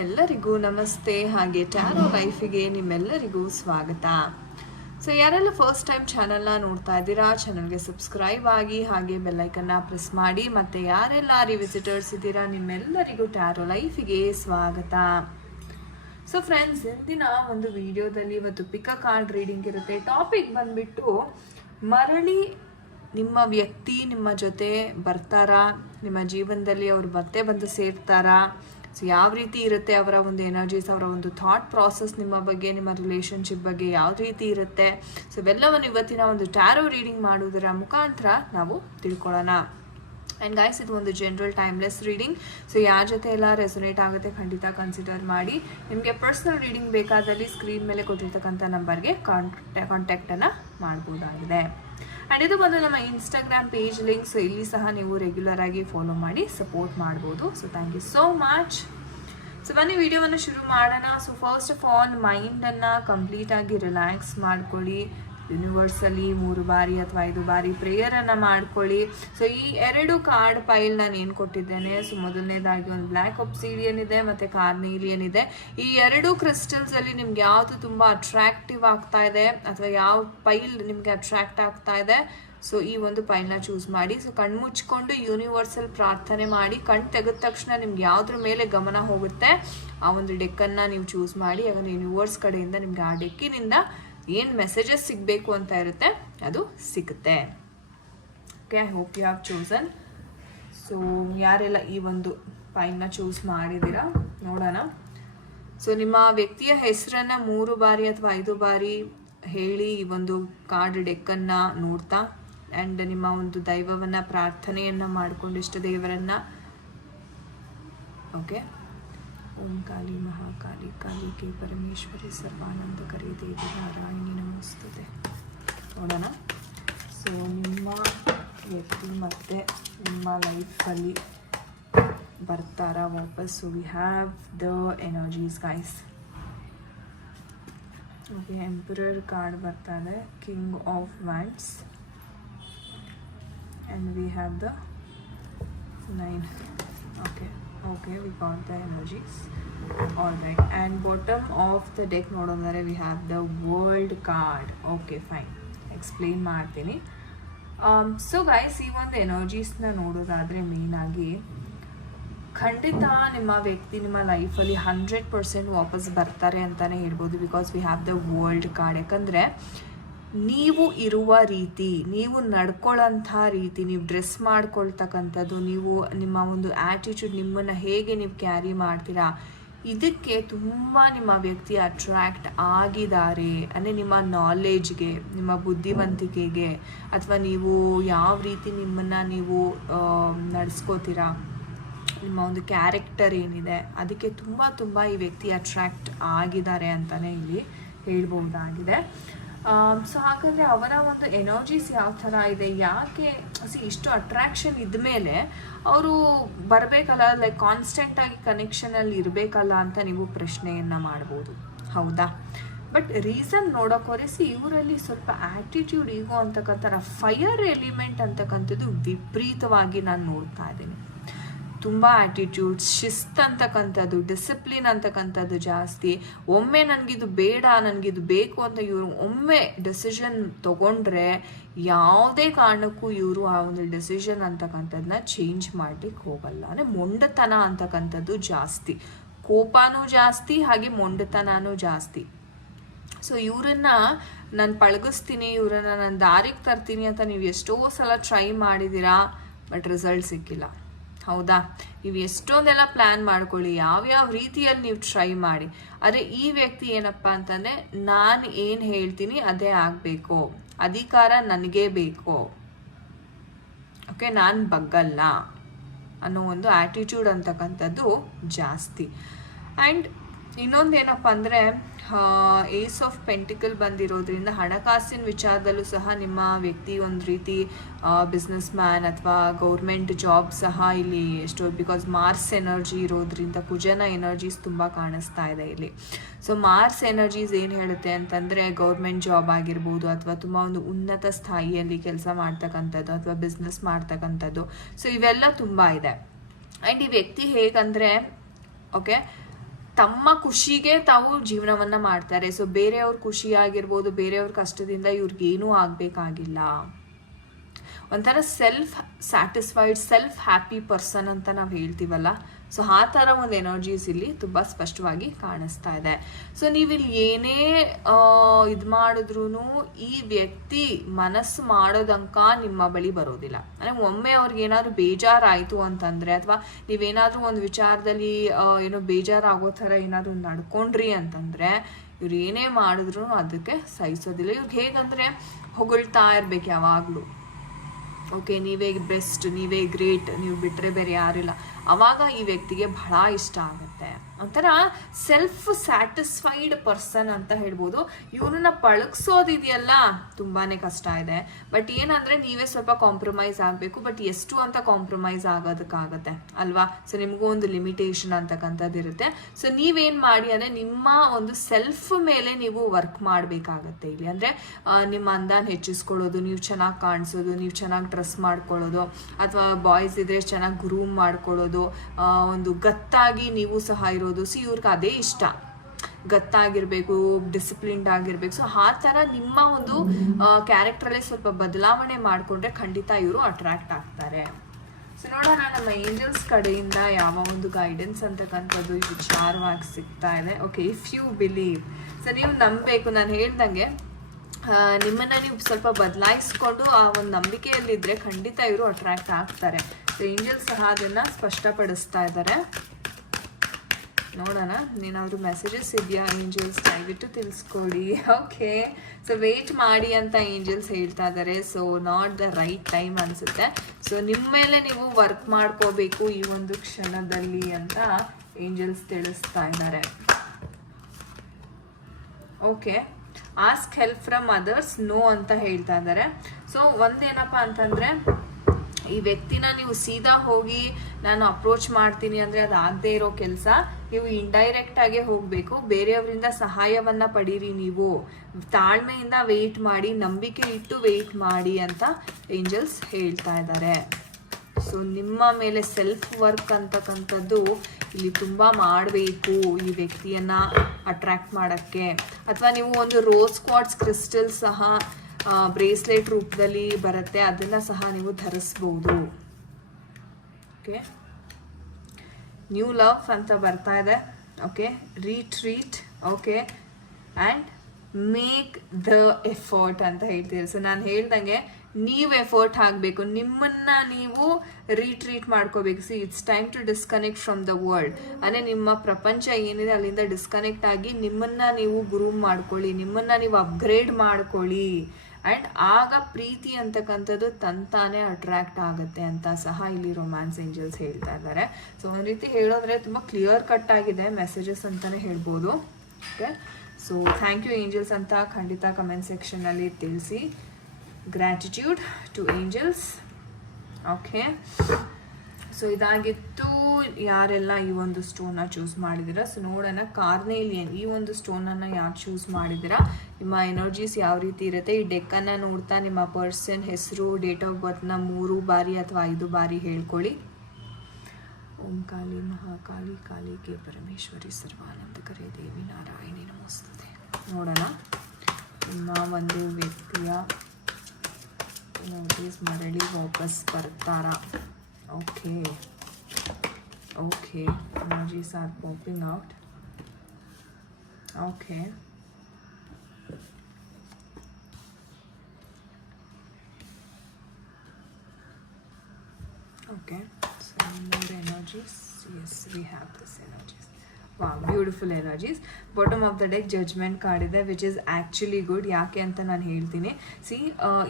ಎಲ್ಲರಿಗೂ ನಮಸ್ತೆ. ಹಾಗೆ ಟ್ಯಾರೋ ಲೈಫಿಗೆ ನಿಮ್ಮೆಲ್ಲರಿಗೂ ಸ್ವಾಗತ. ಸೊ ಯಾರೆಲ್ಲ ಫಸ್ಟ್ ಟೈಮ್ ಚಾನಲ್ನ ನೋಡ್ತಾ ಇದ್ದೀರಾ, ಚಾನಲ್ಗೆ ಸಬ್ಸ್ಕ್ರೈಬ್ ಆಗಿ ಹಾಗೆ ಬೆಲ್ಲೈಕನ್ನ ಪ್ರೆಸ್ ಮಾಡಿ. ಮತ್ತು ಯಾರೆಲ್ಲ ರಿವಿಸಿಟರ್ಸ್ ಇದ್ದೀರಾ ನಿಮ್ಮೆಲ್ಲರಿಗೂ ಟ್ಯಾರೋ ಲೈಫಿಗೆ ಸ್ವಾಗತ. ಸೊ ಫ್ರೆಂಡ್ಸ್, ಇಂದಿನ ಒಂದು ವಿಡಿಯೋದಲ್ಲಿ ಇವತ್ತು ಪಿಕ್ ಅ ಕಾರ್ಡ್ ರೀಡಿಂಗ್ ಇರುತ್ತೆ. ಟಾಪಿಕ್ ಬಂದ್ಬಿಟ್ಟು ಮರಳಿ ನಿಮ್ಮ ವ್ಯಕ್ತಿ ನಿಮ್ಮ ಜೊತೆ ಬರ್ತಾರಾ, ನಿಮ್ಮ ಜೀವನದಲ್ಲಿ ಅವ್ರು ಮತ್ತೆ ಬಂದು ಸೇರ್ತಾರಾ, ಸೊ ಯಾವ ರೀತಿ ಇರುತ್ತೆ ಅವರ ಒಂದು ಎನರ್ಜೀಸ್, ಅವರ ಒಂದು ಥಾಟ್ ಪ್ರಾಸೆಸ್ ನಿಮ್ಮ ಬಗ್ಗೆ, ನಿಮ್ಮ ರಿಲೇಷನ್ಶಿಪ್ ಬಗ್ಗೆ ಯಾವ ರೀತಿ ಇರುತ್ತೆ, ಸೊ ಇವೆಲ್ಲವನ್ನು ಇವತ್ತಿನ ಒಂದು ಟ್ಯಾರೋ ರೀಡಿಂಗ್ ಮಾಡುವುದರ ಮುಖಾಂತರ ನಾವು ತಿಳ್ಕೊಳ್ಳೋಣ. ಆ್ಯಂಡ್ ಗೈಸ್, ಇದು ಒಂದು ಜನರಲ್ ಟೈಮ್ಲೆಸ್ ರೀಡಿಂಗ್. ಸೊ ಯಾರ ಜೊತೆ ಎಲ್ಲ ರೆಸೊನೇಟ್ ಆಗುತ್ತೆ ಖಂಡಿತ ಕನ್ಸಿಡರ್ ಮಾಡಿ. ನಿಮಗೆ ಪರ್ಸ್ನಲ್ ರೀಡಿಂಗ್ ಬೇಕಾದಲ್ಲಿ ಸ್ಕ್ರೀನ್ ಮೇಲೆ ಕೊಟ್ಟಿರ್ತಕ್ಕಂಥ ನಂಬರ್ಗೆ ಕಾಂಟ್ಯಾಕ್ಟನ್ನು ಮಾಡ್ಬೋದಾಗಿದೆ. ಆ್ಯಂಡ್ ಇದು ಬಂದು ನಮ್ಮ ಇನ್ಸ್ಟಾಗ್ರಾಮ್ ಪೇಜ್ ಲಿಂಕ್. ಸೊ ಇಲ್ಲಿ ಸಹ ನೀವು ರೆಗ್ಯುಲರ್ ಆಗಿ ಫಾಲೋ ಮಾಡಿ ಸಪೋರ್ಟ್ ಮಾಡ್ಬೋದು. So thank you so much. So ಬನ್ನಿ ವಿಡಿಯೋವನ್ನು ಶುರು ಮಾಡೋಣ. ಸೊ ಫಸ್ಟ್ ಆಫ್ ಆಲ್ ಮೈಂಡನ್ನು ಕಂಪ್ಲೀಟಾಗಿ ರಿಲ್ಯಾಕ್ಸ್ ಮಾಡ್ಕೊಳ್ಳಿ. ಯೂನಿವರ್ಸಲ್ಲಿ 3 ಬಾರಿ ಅಥವಾ 5 ಬಾರಿ ಪ್ರೇಯರನ್ನು ಮಾಡ್ಕೊಳ್ಳಿ. ಸೊ ಈ 2 ಕಾರ್ಡ್ ಪೈಲ್ ನಾನು ಏನು ಕೊಟ್ಟಿದ್ದೇನೆ, ಸೊ ಮೊದಲನೇದಾಗಿ ಒಂದು ಬ್ಲ್ಯಾಕ್ ಒಬ್ಸಿಡಿಯನ್ ಇದೆ ಮತ್ತು ಕಾರ್ನೇಲಿಯನ್ ಇದೆ. ಈ 2 ಕ್ರಿಸ್ಟಲ್ಸಲ್ಲಿ ನಿಮ್ಗೆ ಯಾವುದು ತುಂಬ ಅಟ್ರಾಕ್ಟಿವ್ ಆಗ್ತಾ ಇದೆ ಅಥವಾ ಯಾವ ಪೈಲ್ ನಿಮಗೆ ಅಟ್ರಾಕ್ಟ್ ಆಗ್ತಾ ಇದೆ, ಸೊ ಈ ಒಂದು ಪೈಲ್ನ ಚೂಸ್ ಮಾಡಿ. ಸೊ ಕಣ್ಮುಚ್ಕೊಂಡು ಯೂನಿವರ್ಸಲ್ ಪ್ರಾರ್ಥನೆ ಮಾಡಿ. ಕಣ್ ತೆಗೆದ ತಕ್ಷಣ ನಿಮ್ಗೆ ಯಾವುದ್ರ ಮೇಲೆ ಗಮನ ಹೋಗುತ್ತೆ ಆ ಒಂದು ಡೆಕ್ಕನ್ನು ನೀವು ಚೂಸ್ ಮಾಡಿ. ಯಾಕಂದರೆ ಯೂನಿವರ್ಸ್ ಕಡೆಯಿಂದ ನಿಮ್ಗೆ ಆ ಡೆಕ್ಕಿನಿಂದ ಏನು ಮೆಸೇಜಸ್ ಸಿಗಬೇಕು ಅಂತ ಇರುತ್ತೆ ಅದು ಸಿಗುತ್ತೆ. Okay, I hope you have chosen. So ಯಾರೆಲ್ಲ ಈ ಒಂದು ಪೈನ್ನ ಚೂಸ್ ಮಾಡಿದ್ದೀರಾ ನೋಡೋಣ. ಸೊ ನಿಮ್ಮ ವ್ಯಕ್ತಿಯ ಹೆಸರನ್ನು 3 ಬಾರಿ ಅಥವಾ 5 ಬಾರಿ ಹೇಳಿ ಈ ಒಂದು ಕಾರ್ಡ್ ಡೆಕ್ಕನ್ನು ನೋಡ್ತಾ, ಆ್ಯಂಡ್ ನಿಮ್ಮ ಒಂದು ದೈವವನ್ನು ಪ್ರಾರ್ಥನೆಯನ್ನು ಮಾಡಿಕೊಂಡು ಇಷ್ಟ ದೇವರನ್ನು. ಓಕೆ, ಓಂ ಕಾಳಿ ಮಹಾಕಾಳಿ ಕಾಳಿಕೆ ಪರಮೇಶ್ವರಿ ಸರ್ವಾನಂದಕರಿ ದೇವಿ ನಾರಾಯಣಿ ನಮಸ್ತುತೆ. ನೋಡೋಣ. ಸೊ ನಿಮ್ಮ ವ್ಯಕ್ತಿ ಮತ್ತೆ ನಿಮ್ಮ ಲೈಫಲ್ಲಿ ಬರ್ತಾರಾ ವಾಪಸ್. So we have the energies guys. Okay, emperor card ಬರ್ತಾ ಇದೆ, king of wands, and we have the 9. Okay, we got the energies. All right, and bottom of the deck ನೋಡೋದಾದ್ರೆ we have the world card. Okay, fine, explain ಮಾಡ್ತೀನಿ. So guys, ಈ ಒಂದು ಎನರ್ಜೀಸ್ನ ನೋಡೋದಾದರೆ ಮೇಯ್ನಾಗಿ ಖಂಡಿತ ನಿಮ್ಮ ವ್ಯಕ್ತಿ ನಿಮ್ಮ ಲೈಫಲ್ಲಿ 100% ವಾಪಸ್ ಬರ್ತಾರೆ ಅಂತಲೇ ಹೇಳ್ಬೋದು. Because we have the world card. ಯಾಕಂದರೆ ನೀವು ಇರುವ ರೀತಿ, ನೀವು ನಡ್ಕೊಳ್ಳೋಂಥ ರೀತಿ, ನೀವು ಡ್ರೆಸ್ ಮಾಡ್ಕೊಳ್ತಕ್ಕಂಥದ್ದು, ನೀವು ನಿಮ್ಮ ಒಂದು ಆ್ಯಟಿಟ್ಯೂಡ್, ನಿಮ್ಮನ್ನು ಹೇಗೆ ನೀವು ಕ್ಯಾರಿ ಮಾಡ್ತೀರಾ, ಇದಕ್ಕೆ ತುಂಬ ನಿಮ್ಮ ವ್ಯಕ್ತಿ ಅಟ್ರ್ಯಾಕ್ಟ್ ಆಗಿದ್ದಾರೆ. ಅಂದರೆ ನಿಮ್ಮ ನಾಲೆಡ್ಜ್ಗೆ, ನಿಮ್ಮ ಬುದ್ಧಿವಂತಿಕೆಗೆ, ಅಥವಾ ನೀವು ಯಾವ ರೀತಿ ನಿಮ್ಮನ್ನು ನೀವು ನಡೆಸ್ಕೋತೀರಾ, ನಿಮ್ಮ ಒಂದು ಕ್ಯಾರೆಕ್ಟರ್ ಏನಿದೆ ಅದಕ್ಕೆ ತುಂಬ ಈ ವ್ಯಕ್ತಿ ಅಟ್ರ್ಯಾಕ್ಟ್ ಆಗಿದ್ದಾರೆ ಅಂತಲೇ ಇಲ್ಲಿ ಹೇಳ್ಬೋದಾಗಿದೆ. ಸೊ ಹಾಗಾದರೆ ಅವರ ಒಂದು ಎನರ್ಜೀಸ್ ಯಾವ ಥರ ಇದೆ, ಯಾಕೆ ಇಷ್ಟು ಅಟ್ರ್ಯಾಕ್ಷನ್ ಇದ್ಮೇಲೆ ಅವರು ಬರಬೇಕಲ್ಲ, ಲೈಕ್ ಕಾನ್ಸ್ಟೆಂಟಾಗಿ ಕನೆಕ್ಷನಲ್ಲಿ ಇರಬೇಕಲ್ಲ ಅಂತ ನೀವು ಪ್ರಶ್ನೆಯನ್ನು ಮಾಡ್ಬೋದು, ಹೌದಾ? ಬಟ್ ರೀಸನ್ ನೋಡೋಕೋರೆ ಇವರಲ್ಲಿ ಸ್ವಲ್ಪ ಆ್ಯಟಿಟ್ಯೂಡ್, ಈಗೋ ಅಂತಕ್ಕಂಥ ಫೈರ್ ಎಲಿಮೆಂಟ್ ಅಂತಕ್ಕಂಥದ್ದು ವಿಪರೀತವಾಗಿ ನಾನು ನೋಡ್ತಾ ಇದ್ದೀನಿ. ತುಂಬ ಆ್ಯಟಿಟ್ಯೂಡ್, ಶಿಸ್ತು ಅಂತಕ್ಕಂಥದ್ದು, ಡಿಸಿಪ್ಲಿನ್ ಅಂತಕ್ಕಂಥದ್ದು ಜಾಸ್ತಿ. ಒಮ್ಮೆ ನನಗಿದು ಬೇಡ ನನಗಿದು ಬೇಕು ಅಂತ ಇವರು ಒಮ್ಮೆ ಡೆಸಿಷನ್ ತೊಗೊಂಡ್ರೆ ಯಾವುದೇ ಕಾರಣಕ್ಕೂ ಇವರು ಆ ಒಂದು ಡೆಸಿಷನ್ ಅಂತಕ್ಕಂಥದ್ದನ್ನ ಚೇಂಜ್ ಮಾಡಲಿಕ್ಕೆ ಹೋಗಲ್ಲ. ಅಂದರೆ ಮೊಂಡತನ ಅಂತಕ್ಕಂಥದ್ದು ಜಾಸ್ತಿ, ಕೋಪನೂ ಜಾಸ್ತಿ, ಹಾಗೆ ಮೊಂಡತನೂ ಜಾಸ್ತಿ. ಸೊ ಇವರನ್ನು ನಾನು ಪಳಗಿಸ್ತೀನಿ, ಇವರನ್ನು ನಾನು ದಾರಿಗೆ ತರ್ತೀನಿ ಅಂತ ನೀವು ಎಷ್ಟೋ ಸಲ ಟ್ರೈ ಮಾಡಿದ್ದೀರಾ, ಬಟ್ ರಿಸಲ್ಟ್ ಸಿಕ್ಕಿಲ್ಲ, ಹೌದಾ? ನೀವು ಎಷ್ಟೊಂದೆಲ್ಲ ಪ್ಲ್ಯಾನ್ ಮಾಡ್ಕೊಳ್ಳಿ, ಯಾವ್ಯಾವ ರೀತಿಯಲ್ಲಿ ನೀವು ಟ್ರೈ ಮಾಡಿ, ಆದರೆ ಈ ವ್ಯಕ್ತಿ ಏನಪ್ಪ ಅಂತಂದರೆ ನಾನು ಏನು ಹೇಳ್ತೀನಿ ಅದೇ ಆಗಬೇಕು, ಅಧಿಕಾರ ನನಗೇ ಬೇಕು, ಓಕೆ, ನಾನು ಬಗ್ಗಲ್ಲ ಅನ್ನೋ ಒಂದು ಆ್ಯಟಿಟ್ಯೂಡ್ ಅಂತಕ್ಕಂಥದ್ದು ಜಾಸ್ತಿ. ಆ್ಯಂಡ್ ಇನ್ನೊಂದೇನಪ್ಪ ಅಂದರೆ ಏಸ್ ಆಫ್ ಪೆಂಟಿಕಲ್ ಬಂದಿರೋದ್ರಿಂದ ಹಣಕಾಸಿನ ವಿಚಾರದಲ್ಲೂ ಸಹ ನಿಮ್ಮ ವ್ಯಕ್ತಿ ಒಂದು ರೀತಿ ಬಿಸ್ನೆಸ್ ಮ್ಯಾನ್ ಅಥವಾ ಗೌರ್ಮೆಂಟ್ ಜಾಬ್ ಸಹ ಇಲ್ಲಿ ಎಷ್ಟೋ, ಬಿಕಾಸ್ ಮಾರ್ಸ್ ಎನರ್ಜಿ ಇರೋದ್ರಿಂದ ಕುಜನ ಎನರ್ಜೀಸ್ ತುಂಬ ಕಾಣಿಸ್ತಾ ಇದೆ ಇಲ್ಲಿ. ಸೊ ಮಾರ್ಸ್ ಎನರ್ಜೀಸ್ ಏನು ಹೇಳುತ್ತೆ ಅಂತಂದರೆ ಗೌರ್ಮೆಂಟ್ ಜಾಬ್ ಆಗಿರ್ಬೋದು, ಅಥವಾ ತುಂಬ ಒಂದು ಉನ್ನತ ಸ್ಥಾಯಿಯಲ್ಲಿ ಕೆಲಸ ಮಾಡ್ತಕ್ಕಂಥದ್ದು, ಅಥವಾ ಬಿಸ್ನೆಸ್ ಮಾಡ್ತಕ್ಕಂಥದ್ದು. ಸೊ ಇವೆಲ್ಲ ತುಂಬ ಇದೆ. ಆ್ಯಂಡ್ ಈ ವ್ಯಕ್ತಿ ಹೇಗಂದರೆ, ಓಕೆ, ತಮ್ಮ ಖುಷಿಗೆ ತಾವು ಜೀವನವನ್ನ ಮಾಡ್ತಾರೆ. ಸೊ ಬೇರೆಯವ್ರ ಖುಷಿ ಆಗಿರ್ಬೋದು, ಬೇರೆಯವ್ರ ಕಷ್ಟದಿಂದ ಇವ್ರಿಗೇನೂ ಆಗ್ಬೇಕಾಗಿಲ್ಲ. ಒಂಥರ self satisfied, self happy person ಅಂತ ನಾವು ಹೇಳ್ತೀವಲ್ಲ, ಸೊ ಆ ಥರ ಒಂದು ಎನರ್ಜೀಸ್ ಇಲ್ಲಿ ತುಂಬ ಸ್ಪಷ್ಟವಾಗಿ ಕಾಣಿಸ್ತಾ ಇದೆ. ಸೊ ನೀವಿಲ್ಲಿ ಏನೇ ಇದು ಮಾಡಿದ್ರೂ ಈ ವ್ಯಕ್ತಿ ಮನಸ್ಸು ಮಾಡೋದಂಕ ನಿಮ್ಮ ಬಳಿ ಬರೋದಿಲ್ಲ. ಅಂದರೆ ಒಮ್ಮೆ ಅವ್ರಿಗೆ ಏನಾದ್ರು ಬೇಜಾರಾಯಿತು ಅಂತಂದರೆ, ಅಥವಾ ನೀವೇನಾದರೂ ಒಂದು ವಿಚಾರದಲ್ಲಿ ಏನೋ ಬೇಜಾರಾಗೋ ಥರ ಏನಾದರೂ ನಡ್ಕೊಂಡ್ರಿ ಅಂತಂದರೆ, ಇವ್ರು ಏನೇ ಮಾಡಿದ್ರು ಅದಕ್ಕೆ ಸಹಿಸೋದಿಲ್ಲ. ಇವ್ರಿಗೆ ಹೇಗಂದರೆ ಹೊಗಳ್ತಾ ಇರ್ಬೇಕು ಯಾವಾಗಲೂ. ಓಕೆ, ನೀವೇ ಬೆಸ್ಟ್, ನೀವೇ ಗ್ರೇಟ್, ನೀವು ಬಿಟ್ಟರೆ ಬೇರೆ ಯಾರಿಲ್ಲ. ಆವಾಗ ಈ ವ್ಯಕ್ತಿಗೆ ಬಹಳ ಇಷ್ಟ ಆಗುತ್ತೆ. ಒಂಥರ ಸೆಲ್ಫ್ ಸ್ಯಾಟಿಸ್ಫೈಡ್ ಪರ್ಸನ್ ಅಂತ ಹೇಳ್ಬೋದು. ಇವ್ರನ್ನ ಪಳಗಿಸೋದಿದೆಯಲ್ಲ ತುಂಬಾ ಕಷ್ಟ ಇದೆ. ಬಟ್ ಏನಂದರೆ ನೀವೇ ಸ್ವಲ್ಪ ಕಾಂಪ್ರಮೈಸ್ ಆಗಬೇಕು. ಬಟ್ ಎಷ್ಟು ಅಂತ ಕಾಂಪ್ರಮೈಸ್ ಆಗೋದಕ್ಕಾಗತ್ತೆ ಅಲ್ವಾ? ಸೊ ನಿಮಗೂ ಒಂದು ಲಿಮಿಟೇಷನ್ ಅಂತಕ್ಕಂಥದ್ದು ಇರುತ್ತೆ. ಸೊ ನೀವೇನು ಮಾಡಿ ಅಂದರೆ ನಿಮ್ಮ ಒಂದು ಸೆಲ್ಫ್ ಮೇಲೆ ನೀವು ವರ್ಕ್ ಮಾಡಬೇಕಾಗತ್ತೆ ಇಲ್ಲಿ. ಅಂದರೆ ನಿಮ್ಮ ಅಂದಾನ ಹೆಚ್ಚಿಸ್ಕೊಳ್ಳೋದು, ನೀವು ಚೆನ್ನಾಗಿ ಕಾಣಿಸೋದು, ನೀವು ಚೆನ್ನಾಗಿ ಡ್ರೆಸ್ ಮಾಡ್ಕೊಳ್ಳೋದು, ಅಥವಾ ಬಾಯ್ಸ್ ಇದ್ರೆ ಚೆನ್ನಾಗಿ ಗ್ರೂಮ್ ಮಾಡ್ಕೊಳ್ಳೋದು, ಒಂದು ಗತ್ತಾಗಿ ನೀವು ಸಹ ಇರೋದು. ಸೊ ಇವ್ರಿಗೆ ಅದೇ ಇಷ್ಟ, ಗತ್ತಾಗಿರ್ಬೇಕು, ಡಿಸಿಪ್ಲಿನ್ಡ್ ಆಗಿರ್ಬೇಕು. ಸೊ ಆ ಥರ ನಿಮ್ಮ ಒಂದು ಕ್ಯಾರೆಕ್ಟರಲ್ಲೇ ಸ್ವಲ್ಪ ಬದಲಾವಣೆ ಮಾಡಿಕೊಂಡ್ರೆ ಖಂಡಿತ ಇವರು ಅಟ್ರಾಕ್ಟ್ ಆಗ್ತಾರೆ. ಸೊ ನೋಡೋಣ ನಮ್ಮ ಏಂಜಲ್ಸ್ ಕಡೆಯಿಂದ ಯಾವ ಒಂದು ಗೈಡೆನ್ಸ್ ಅಂತಕ್ಕಂಥದ್ದು ಈ ವಿಚಾರವಾಗಿ ಸಿಗ್ತಾ ಇದೆ. Okay, if you believe, so ನೀವು ನಂಬಬೇಕು. ನಾನು ಹೇಳ್ದಂಗೆ ನಿಮ್ಮನ್ನು ನೀವು ಸ್ವಲ್ಪ ಬದಲಾಯಿಸ್ಕೊಂಡು ಆ ಒಂದು ನಂಬಿಕೆಯಲ್ಲಿದ್ದರೆ ಖಂಡಿತ ಇವರು ಅಟ್ರಾಕ್ಟ್ ಆಗ್ತಾರೆ. ಸೊ ಏಂಜಲ್ಸ್ ಸಹ ಅದನ್ನು ಸ್ಪಷ್ಟಪಡಿಸ್ತಾ ಇದ್ದಾರೆ. ನೋಡೋಣ ಏನಾದರೂ ಮೆಸೇಜಸ್ ಇದೆಯಾ ಏಂಜಲ್ಸ್, ದಯವಿಟ್ಟು ತಿಳಿಸ್ಕೊಡಿ. ಓಕೆ, ಸೊ ವೇಟ್ ಮಾಡಿ ಅಂತ ಏಂಜಲ್ಸ್ ಹೇಳ್ತಾ ಇದ್ದಾರೆ. So not the right time ಅನಿಸುತ್ತೆ. ಸೊ ನಿಮ್ಮ ಮೇಲೆ ನೀವು ವರ್ಕ್ ಮಾಡ್ಕೋಬೇಕು ಈ ಒಂದು ಕ್ಷಣದಲ್ಲಿ ಅಂತ ಏಂಜಲ್ಸ್ ತಿಳಿಸ್ತಾ ಇದ್ದಾರೆ. Okay, ask help from others, no ಅಂತ ಹೇಳ್ತಾ ಇದ್ದಾರೆ. ಸೊ ಒಂದೇನಪ್ಪ ಅಂತಂದರೆ, ಈ ವ್ಯಕ್ತಿನ ನೀವು ಸೀದಾ ಹೋಗಿ ನಾನು ಅಪ್ರೋಚ್ ಮಾಡ್ತೀನಿ ಅಂದರೆ ಅದು ಆಗದೆ ಇರೋ ಕೆಲಸ. ನೀವು ಇಂಡೈರೆಕ್ಟ್ ಆಗೇ ಹೋಗಬೇಕು. ಬೇರೆಯವರಿಂದ ಸಹಾಯವನ್ನು ಪಡೀರಿ. ನೀವು ತಾಳ್ಮೆಯಿಂದ ವೆಯ್ಟ್ ಮಾಡಿ, ನಂಬಿಕೆ ಇಟ್ಟು ವೆಯ್ಟ್ ಮಾಡಿ ಅಂತ ಏಂಜಲ್ಸ್ ಹೇಳ್ತಾ ಇದ್ದಾರೆ. ಸೊ ನಿಮ್ಮ ಮೇಲೆ ಸೆಲ್ಫ್ ವರ್ಕ್ ಅಂತಕ್ಕಂಥದ್ದು ಇಲ್ಲಿ ತುಂಬ ಮಾಡಬೇಕು ಈ ವ್ಯಕ್ತಿಯನ್ನು ಅಟ್ರ್ಯಾಕ್ಟ್ ಮಾಡೋಕ್ಕೆ. ಅಥವಾ ನೀವು ಒಂದು ರೋಸ್ ಕ್ವಾರ್ಟ್ಸ್ ಕ್ರಿಸ್ಟಲ್ ಸಹ ಬ್ರೇಸ್ಲೆಟ್ ರೂಪದಲ್ಲಿ ಬರುತ್ತೆ, ಅದನ್ನು ಸಹ ನೀವು ಧರಿಸ್ಬೋದು. ಓಕೆ, ನ್ಯೂ ಲವ್ ಅಂತ ಬರ್ತಾ ಇದೆ. Okay, retreat. Okay, and make the effort ಅಂತ ಹೇಳ್ತೀರಿ. ಸೊ ನಾನು ಹೇಳ್ದಂಗೆ ನೀವು ಎಫರ್ಟ್ ಹಾಕಬೇಕು, ನಿಮ್ಮನ್ನು ನೀವು ರೀಟ್ರೀಟ್ ಮಾಡ್ಕೋಬೇಕು. See it's time to disconnect from the world. ಅಂದರೆ ನಿಮ್ಮ ಪ್ರಪಂಚ ಏನಿದೆ ಅಲ್ಲಿಂದ ಡಿಸ್ಕನೆಕ್ಟ್ ಆಗಿ ನಿಮ್ಮನ್ನು ನೀವು ಗ್ರೂಮ್ ಮಾಡ್ಕೊಳ್ಳಿ, ನಿಮ್ಮನ್ನು ನೀವು ಅಪ್ಗ್ರೇಡ್ ಮಾಡ್ಕೊಳ್ಳಿ. ಆ್ಯಂಡ್ ಆಗ ಪ್ರೀತಿ ಅಂತಕ್ಕಂಥದ್ದು ತಂತಾನೇ ಅಟ್ರ್ಯಾಕ್ಟ್ ಆಗುತ್ತೆ ಅಂತ ಸಹ ಇಲ್ಲಿ ರೊಮ್ಯಾನ್ಸ್ ಏಂಜಲ್ಸ್ ಹೇಳ್ತಾ ಇದ್ದಾರೆ. ಸೊ ಒಂದು ರೀತಿ ಹೇಳೋದ್ರೆ ತುಂಬ ಕ್ಲಿಯರ್ ಕಟ್ ಆಗಿದೆ ಮೆಸೇಜಸ್ ಅಂತಲೇ ಹೇಳ್ಬೋದು. Okay, so thank you angels ಅಂತ ಖಂಡಿತ ಕಮೆಂಟ್ ಸೆಕ್ಷನಲ್ಲಿ ತಿಳಿಸಿ. Gratitude to angels. Okay, so ಇದಾಗಿತ್ತು ಯಾರೆಲ್ಲ ಈ ಒಂದು ಸ್ಟೋನ್ನ ಚೂಸ್ ಮಾಡಿದ್ದೀರಾ. ಸೊ ನೋಡೋಣ, ಕಾರ್ನೇಲಿಯನ್ ಈ ಒಂದು ಸ್ಟೋನನ್ನು ಯಾರು ಚೂಸ್ ಮಾಡಿದ್ದೀರಾ, ನಿಮ್ಮ ಎನರ್ಜೀಸ್ ಯಾವ ರೀತಿ ಇರುತ್ತೆ. ಈ ಡೆಕ್ಕನ್ನು ನೋಡ್ತಾ ನಿಮ್ಮ ಪರ್ಸನ್ ಹೆಸರು, ಡೇಟ್ ಆಫ್ ಬರ್ತ್ನ 3 ಬಾರಿ ಅಥವಾ 5 ಬಾರಿ ಹೇಳ್ಕೊಳ್ಳಿ. ಓಂ ಕಾಳಿ ಮಹಾಕಾಳಿ ಕಾಳಿಕೆ ಪರಮೇಶ್ವರಿ ಸರ್ವಾನಂದಕರೇ ದೇವಿ ನಾರಾಯಣಿ ನಮೋಸ್ತುತೆ. ನೋಡೋಣ ನಿಮ್ಮ ಒಂದು ವ್ಯಕ್ತಿಯ ಎನರ್ಜೀಸ್ ಮರಳಿ ವಾಪಸ್ ಬರ್ತಾರಾ. Okay, okay, energies are popping out. Okay, okay, so more energies. Yes, we have this energies. Wow, beautiful energies. Bottom of the deck judgement card ಇದೆ, ವಿಚ್ ಇಸ್ ಆ್ಯಕ್ಚುಲಿ ಗುಡ್. ಯಾಕೆ ಅಂತ ನಾನು ಹೇಳ್ತೀನಿ. ಸಿ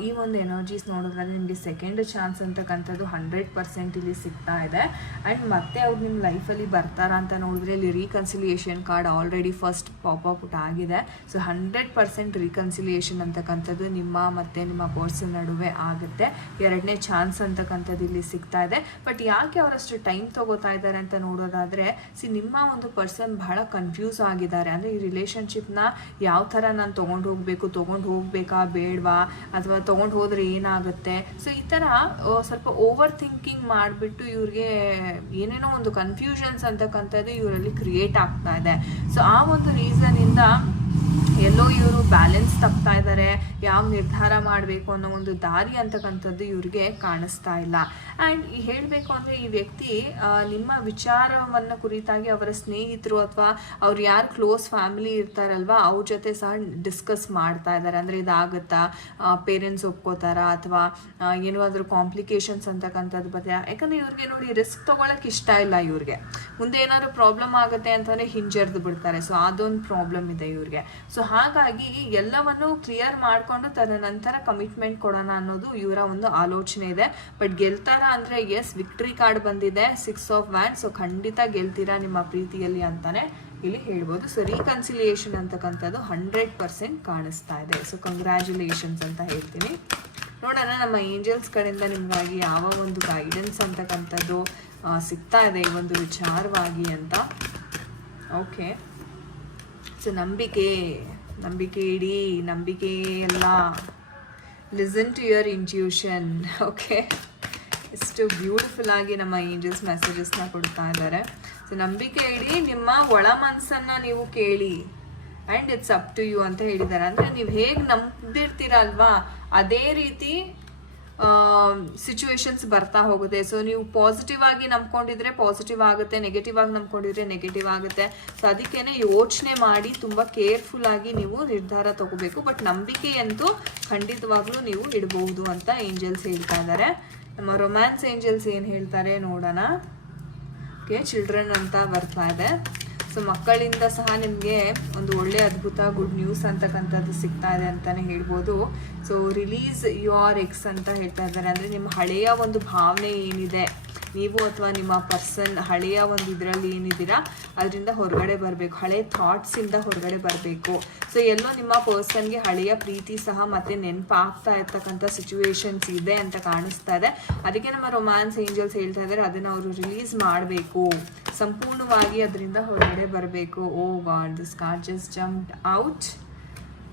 ಈ ಒಂದು ಎನರ್ಜೀಸ್ ನೋಡೋದ್ರಲ್ಲಿ ನಿಮಗೆ second chance ಅಂತಕ್ಕಂಥದ್ದು 100% ಇಲ್ಲಿ ಸಿಗ್ತಾ ಇದೆ. ಆ್ಯಂಡ್ ಮತ್ತೆ ಅವ್ರು ನಿಮ್ಮ ಲೈಫಲ್ಲಿ ಬರ್ತಾರಾ ಅಂತ ನೋಡಿದ್ರೆ ಇಲ್ಲಿ ರೀಕನ್ಸಿಲಿಯೇಷನ್ ಕಾರ್ಡ್ ಆಲ್ರೆಡಿ ಫಸ್ಟ್ ಪಾಪೌಟ್ ಆಗಿದೆ. ಸೊ 100% ರೀಕನ್ಸಿಲಿಯೇಷನ್ ಅಂತಕ್ಕಂಥದ್ದು ನಿಮ್ಮ ಮತ್ತು ನಿಮ್ಮ ಪರ್ಸನ್ ನಡುವೆ ಆಗುತ್ತೆ. 2ನೇ ಚಾನ್ಸ್ ಅಂತಕ್ಕಂಥದ್ದು ಇಲ್ಲಿ ಸಿಗ್ತಾ ಇದೆ. ಬಟ್ ಯಾಕೆ ಅವರಷ್ಟು ಟೈಮ್ ತೊಗೋತಾ ಇದ್ದಾರೆ ಅಂತ ನೋಡೋದಾದರೆ, ಸಿ ನಿಮ್ಮ ಒಂದು ಪರ್ಸನ್ ಪರ್ಸನ್ ಬಹಳ ಕನ್ಫ್ಯೂಸ್ ಆಗಿದ್ದಾರೆ. ಅಂದರೆ ಈ ರಿಲೇಷನ್ಶಿಪ್ನ ಯಾವ ಥರ ನಾನು ತೊಗೊಂಡು ಹೋಗಬೇಕಾ ಬೇಡವಾ, ಅಥವಾ ತೊಗೊಂಡು ಹೋದರೆ ಏನಾಗುತ್ತೆ. ಸೊ ಈ ಥರ ಸ್ವಲ್ಪ ಓವರ್ ಥಿಂಕಿಂಗ್ ಮಾಡಿಬಿಟ್ಟು ಇವ್ರಿಗೆ ಏನೇನೋ ಒಂದು ಕನ್ಫ್ಯೂಷನ್ಸ್ ಅಂತಕ್ಕಂಥದ್ದು ಇವರಲ್ಲಿ ಕ್ರಿಯೇಟ್ ಆಗ್ತಾ ಇದೆ. ಸೊ ಆ ಒಂದು ರೀಸನಿಂದ ಎಲ್ಲೋ ಇವರು ಬ್ಯಾಲೆನ್ಸ್ ತಪ್ತಾ ಇದ್ದಾರೆ, ಯಾವ ನಿರ್ಧಾರ ಮಾಡಬೇಕು ಅನ್ನೋ ಒಂದು ದಾರಿ ಅಂತಕ್ಕಂಥದ್ದು ಇವ್ರಿಗೆ ಕಾಣಿಸ್ತಾ ಇಲ್ಲ. ಆ್ಯಂಡ್ ಹೇಳಬೇಕು ಅಂದರೆ ಈ ವ್ಯಕ್ತಿ ನಿಮ್ಮ ವಿಚಾರವನ್ನು ಕುರಿತಾಗಿ ಅವರ ಸ್ನೇಹಿತರು ಅಥವಾ ಅವ್ರು ಯಾರು ಕ್ಲೋಸ್ ಫ್ಯಾಮಿಲಿ ಇರ್ತಾರಲ್ವ ಅವ್ರ ಜೊತೆ ಸಹ ಡಿಸ್ಕಸ್ ಮಾಡ್ತಾ ಇದ್ದಾರೆ. ಅಂದರೆ ಇದಾಗುತ್ತಾ, ಪೇರೆಂಟ್ಸ್ ಒಪ್ಕೋತಾರಾ, ಅಥವಾ ಏನಾದರೂ ಕಾಂಪ್ಲಿಕೇಶನ್ಸ್ ಅಂತಕ್ಕಂಥದ್ದು ಬರುತ್ತೆ. ಯಾಕಂದರೆ ಇವ್ರಿಗೆ ನೋಡಿ ರಿಸ್ಕ್ ತೊಗೊಳಕ್ಕೆ ಇಷ್ಟ ಇಲ್ಲ. ಇವ್ರಿಗೆ ಮುಂದೆ ಏನಾದ್ರು ಪ್ರಾಬ್ಲಮ್ ಆಗುತ್ತೆ ಅಂತಂದರೆ ಹಿಂಜರಿದು ಬಿಡ್ತಾರೆ. ಸೊ ಅದೊಂದು ಪ್ರಾಬ್ಲಮ್ ಇದೆ ಇವ್ರಿಗೆ. ಸೊ ಹಾಗಾಗಿ ಎಲ್ಲವನ್ನು ಕ್ಲಿಯರ್ ಮಾಡಿಕೊಂಡು ತದನಂತರ ಕಮಿಟ್ಮೆಂಟ್ ಕೊಡೋಣ ಅನ್ನೋದು ಇವರ ಒಂದು ಆಲೋಚನೆ ಇದೆ. ಬಟ್ ಗೆಲ್ತಾರ ಅಂದರೆ ಎಸ್, ವಿಕ್ಟ್ರಿ ಕಾರ್ಡ್ ಬಂದಿದೆ 6 ಆಫ್ ವ್ಯಾಂಡ್ಸ್. ಸೊ ಖಂಡಿತ ಗೆಲ್ತೀರಾ ನಿಮ್ಮ ಪ್ರೀತಿಯಲ್ಲಿ ಅಂತಾನೆ ಇಲ್ಲಿ ಹೇಳ್ಬೋದು. ಸೊ ರೀಕನ್ಸಿಲಿಯೇಷನ್ ಅಂತಕ್ಕಂಥದ್ದು 100% ಕಾಣಿಸ್ತಾ ಇದೆ. ಸೊ ಕಂಗ್ರ್ಯಾಚುಲೇಷನ್ಸ್ ಅಂತ ಹೇಳ್ತೀನಿ. ನೋಡೋಣ ನಮ್ಮ ಏಂಜಲ್ಸ್ ಕಡೆಯಿಂದ ನಿಮಗಾಗಿ ಯಾವ ಒಂದು ಗೈಡೆನ್ಸ್ ಅಂತಕ್ಕಂಥದ್ದು ಸಿಗ್ತಾ ಇದೆ ಈ ಒಂದು ವಿಚಾರವಾಗಿ ಅಂತ. ಓಕೆ, ಸೊ ನಂಬಿಕೆ ಇಡಿ, ನಂಬಿಕೆ ಎಲ್ಲ. Listen to your intuition. Okay, ಎಷ್ಟು ಬ್ಯೂಟಿಫುಲ್ ಆಗಿ ನಮ್ಮ ಏಂಜಲ್ಸ್ ಮೆಸೇಜಸ್ನ ಕೊಡ್ತಾ ಇದ್ದಾರೆ. ಸೊ ನಂಬಿಕೆ ಇಡಿ, ನಿಮ್ಮ ಒಳ ಮನಸ್ಸನ್ನು ನೀವು ಕೇಳಿ, and it's up to you ಅಂತ ಹೇಳಿದ್ದಾರೆ. ಅಂದರೆ ನೀವು ಹೇಗೆ ನಂಬಿರ್ತೀರಲ್ವಾ ಅದೇ ರೀತಿ ಸಿಚುವೇಶನ್ಸ್ ಬರ್ತಾ ಹೋಗುತ್ತೆ. ಸೊ ನೀವು ಪಾಸಿಟಿವ್ ಆಗಿ ನಂಬ್ಕೊಂಡಿದ್ರೆ ಪಾಸಿಟಿವ್ ಆಗುತ್ತೆ, ನೆಗೆಟಿವ್ ಆಗಿ ನಂಬ್ಕೊಂಡಿದ್ರೆ ನೆಗೆಟಿವ್ ಆಗುತ್ತೆ. ಸೊ ಅದಕ್ಕೇನೆ ಯೋಚನೆ ಮಾಡಿ ತುಂಬ ಕೇರ್ಫುಲ್ ಆಗಿ ನೀವು ನಿರ್ಧಾರ ತಗೋಬೇಕು. ಬಟ್ ನಂಬಿಕೆಯಂತೂ ಖಂಡಿತವಾಗ್ಲೂ ನೀವು ಇಡಬಹುದು ಅಂತ ಏಂಜಲ್ಸ್ ಹೇಳ್ತಾ ಇದ್ದಾರೆ. ನಮ್ಮ ರೊಮ್ಯಾನ್ಸ್ ಏಂಜಲ್ಸ್ ಏನು ಹೇಳ್ತಾರೆ ನೋಡೋಣ. ಓಕೆ, ಚಿಲ್ಡ್ರನ್ ಅಂತ ಬರ್ತಾ ಇದೆ. ಸೊ ಮಕ್ಕಳಿಂದ ಸಹ ನಿಮಗೆ ಒಂದು ಒಳ್ಳೆ ಅದ್ಭುತ ಗುಡ್ ನ್ಯೂಸ್ ಅಂತಕ್ಕಂಥದ್ದು ಸಿಗ್ತಾ ಇದೆ ಅಂತಲೇ ಹೇಳ್ಬೋದು. ಸೊ ರಿಲೀಸ್ ಯುವರ್ ಎಕ್ಸ್ ಅಂತ ಹೇಳ್ತಾ ಇದ್ದಾರೆ. ಅಂದರೆ ನಿಮ್ಮ ಹಳೆಯ ಒಂದು ಭಾವನೆ ಏನಿದೆ, ನೀವು ಅಥವಾ ನಿಮ್ಮ ಪರ್ಸನ್ ಹಳೆಯ ಒಂದು ಇದರಲ್ಲಿ ಏನಿದ್ದೀರಾ ಅದರಿಂದ ಹೊರಗಡೆ ಬರಬೇಕು, ಹಳೆಯ ಥಾಟ್ಸಿಂದ ಹೊರಗಡೆ ಬರಬೇಕು. ಸೊ ಎಲ್ಲೋ ನಿಮ್ಮ ಪರ್ಸನ್ಗೆ ಹಳೆಯ ಪ್ರೀತಿ ಸಹ ಮತ್ತೆ ನೆನಪಾಗ್ತಾ ಇರ್ತಕ್ಕಂಥ ಸಿಚುವೇಶನ್ಸ್ ಇದೆ ಅಂತ ಕಾಣಿಸ್ತಾ ಇದೆ. ಅದಕ್ಕೆ ನಮ್ಮ ರೊಮ್ಯಾನ್ಸ್ ಏಂಜಲ್ಸ್ ಹೇಳ್ತಾ ಇದ್ದಾರೆ ಅದನ್ನು ಅವರು ರಿಲೀಸ್ ಮಾಡಬೇಕು, ಸಂಪೂರ್ಣವಾಗಿ ಅದರಿಂದ ಹೊರಗಡೆ ಬರಬೇಕು. Oh God, this card just jumped out.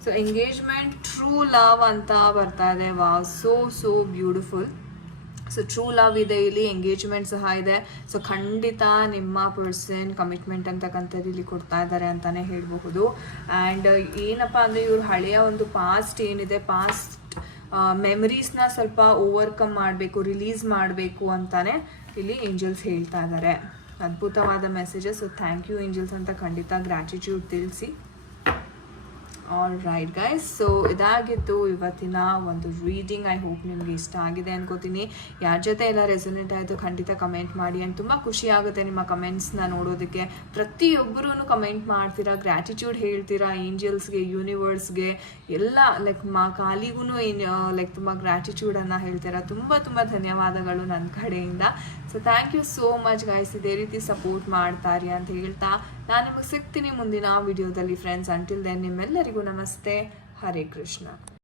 So engagement, true love ಅಂತ ಬರ್ತಾ ಇದೆ. Wow, so beautiful. So true love ಇದೆ ಇಲ್ಲಿ, ಎಂಗೇಜ್ಮೆಂಟ್ ಸಹ ಇದೆ. ಸೊ ಖಂಡಿತ ನಿಮ್ಮ ಪರ್ಸನ್ ಕಮಿಟ್ಮೆಂಟ್ ಅಂತಕ್ಕಂಥದ್ದು ಇಲ್ಲಿ ಕೊಡ್ತಾ ಇದ್ದಾರೆ ಅಂತಲೇ ಹೇಳಬಹುದು. ಆ್ಯಂಡ್ ಏನಪ್ಪ ಅಂದರೆ ಇವ್ರು ಹಳೆಯ ಒಂದು ಪಾಸ್ಟ್ ಏನಿದೆ, ಪಾಸ್ಟ್ ಮೆಮರೀಸ್ನ ಸ್ವಲ್ಪ ಓವರ್ಕಮ್ ಮಾಡಬೇಕು, ರಿಲೀಸ್ ಮಾಡಬೇಕು ಅಂತಾನೆ ಇಲ್ಲಿ ಏಂಜಲ್ಸ್ ಹೇಳ್ತಾ ಇದ್ದಾರೆ. ಅದ್ಭುತವಾದ messages. So thank you angels ಅಂತ ಖಂಡಿತ ಗ್ರ್ಯಾಟಿಟ್ಯೂಡ್ ತಿಳಿಸಿ. ಆಲ್ ರೈಟ್ ಗೈಸ್, ಸೊ ಇದಾಗಿತ್ತು ಇವತ್ತಿನ ಒಂದು ರೀಡಿಂಗ್. ಐ ಹೋಪ್ ನಿಮಗೆ ಇಷ್ಟ ಆಗಿದೆ ಅನ್ಕೋತೀನಿ. ಯಾರ ಜೊತೆ ಎಲ್ಲ ರೆಸೊನೇಟ್ ಆಯಿತು ಖಂಡಿತ ಕಮೆಂಟ್ ಮಾಡಿ. ಆ್ಯಂಡ್ ತುಂಬ ಖುಷಿ ಆಗುತ್ತೆ ನಿಮ್ಮ ಕಮೆಂಟ್ಸ್ನ ನೋಡೋದಕ್ಕೆ. ಪ್ರತಿಯೊಬ್ಬರೂ ಕಮೆಂಟ್ ಮಾಡ್ತೀರಾ, ಗ್ರ್ಯಾಟಿಟ್ಯೂಡ್ ಹೇಳ್ತೀರಾ ಏಂಜಲ್ಸ್ಗೆ, ಯೂನಿವರ್ಸ್ಗೆ ಎಲ್ಲ. ಲೈಕ್ ಕಾಲಿಗೂ ಲೈಕ್ ತುಂಬ ಗ್ರ್ಯಾಟಿಟ್ಯೂಡನ್ನು ಹೇಳ್ತೀರಾ. ತುಂಬ ಧನ್ಯವಾದಗಳು ನನ್ನ ಕಡೆಯಿಂದ. So thank you so much guys. ಇದೇ ರೀತಿ ಸಪೋರ್ಟ್ ಮಾಡ್ತಾರೆ ಅಂತ ಹೇಳ್ತಾ ನಾನು ನಿಮಗೆ ಸಿಗ್ತೀನಿ ಮುಂದಿನ ವಿಡಿಯೋದಲ್ಲಿ ಫ್ರೆಂಡ್ಸ್. ಅಂಟಿಲ್ ದೆನ್ ನಿಮ್ಮೆಲ್ಲರಿಗೂ ನಮಸ್ತೆ. ಹರೇ ಕೃಷ್ಣ.